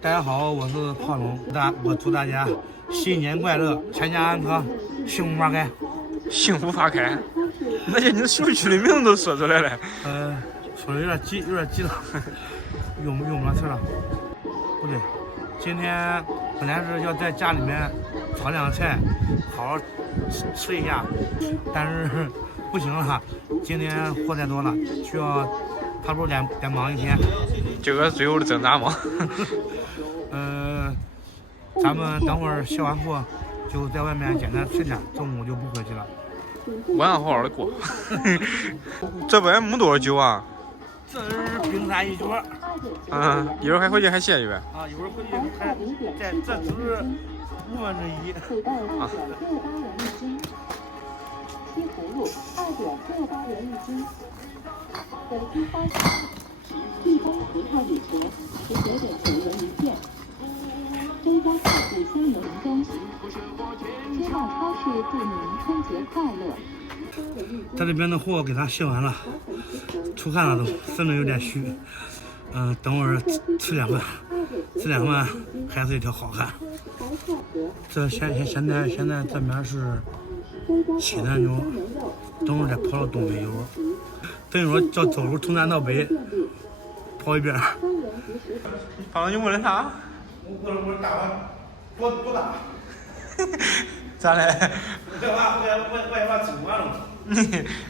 大家好，我是胖龙，我祝大家新年快乐，全家安康，幸福花开。幸福花开，而且你小区的名字都说出来了。说的有点急了，用不上词了。不对，今天本来是要在家里面炒两菜，好好吃一下，但是不行了，今天货太多了，需要差不多得忙一天。这个最后的挣扎吗？咱们等会儿卸完货就在外面简单吃点，中午就不回去了。晚上好好的过。这边没多少酒啊。这是冰山一角。一会儿还回去还歇一遍。一会儿回去还这只是1/5。西葫芦2.68元一斤。北京花市，蜜柑葡萄礼盒19.9元一片。真家菜谷鲜油林东，街道超市祝您春节快乐。他这边的货给他卸完了，出汗了都，身子有点虚。等会儿吃点饭还是一条好汉。这现在这边是西南牛，等会儿再跑到东北油，等一会儿叫走路从南到北跑一遍。胖子，你问了啥？我大碗多大？咋嘞？我也怕吃不完了。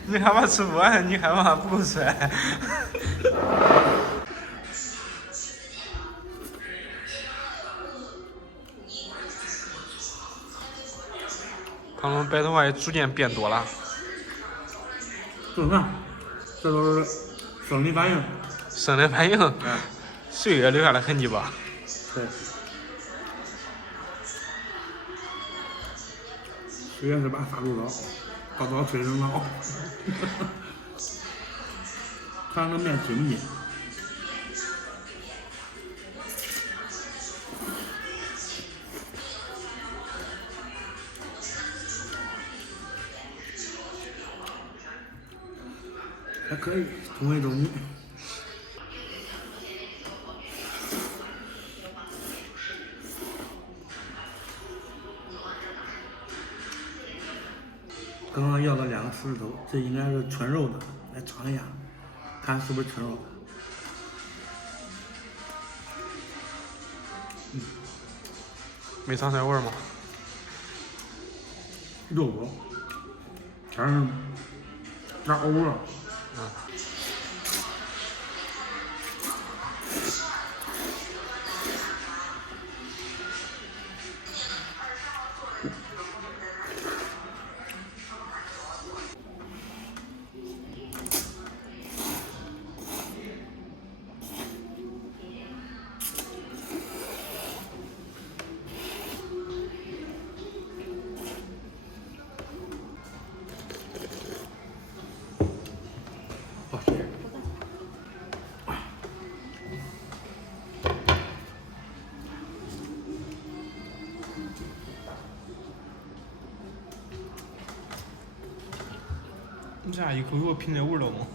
你害怕吃不完，你害怕不够吃。胖龙白头发也逐渐变多了。正常，这都是生理反应。生理反应。岁月留下的痕迹吧。对。岁月是把杀猪刀，刀吹成刀。看这面紧不紧？还可以，中规中矩。刚刚要了2个狮子头，这应该是纯肉的，来尝一下，看是不是纯肉。没尝出来味儿吗？肉多，但是炸欧了。你这样一口给我品这味儿了吗？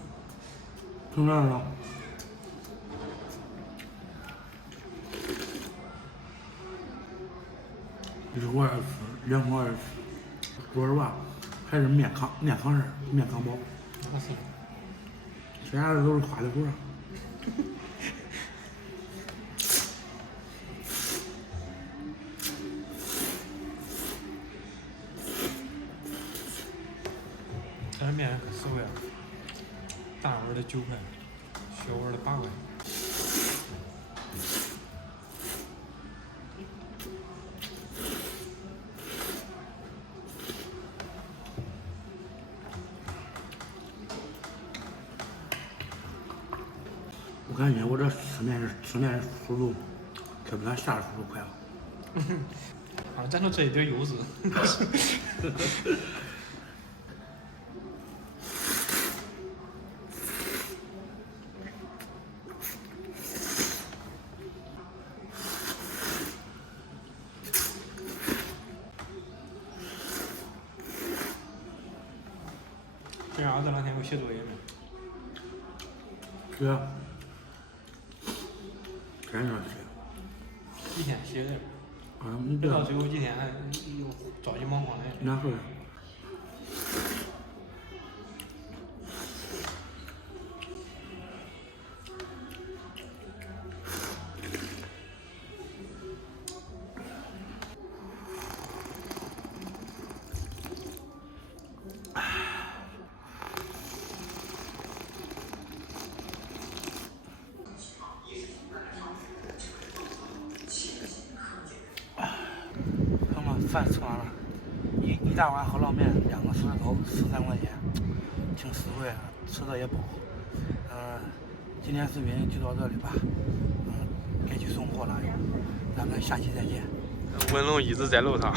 从哪儿了？1口2吃，2口2吃。说实话，还是面糠事面糠包。那是。其他的都是花里胡哨。这面10块，大碗的9块，小碗的8块。我感觉我这吃面速度可比他下的速度快了。咱就这一点优势。这样这2天给我写作业呢。是啊，真是几天歇的，你别到最后几天还又着急忙慌的。哪会？饭吃完了，一大碗郝捞面，2个狮子头，13块钱，挺实惠的，吃的也饱。今天视频就到这里吧，该去送货了，咱们下期再见。文龙一直在路上。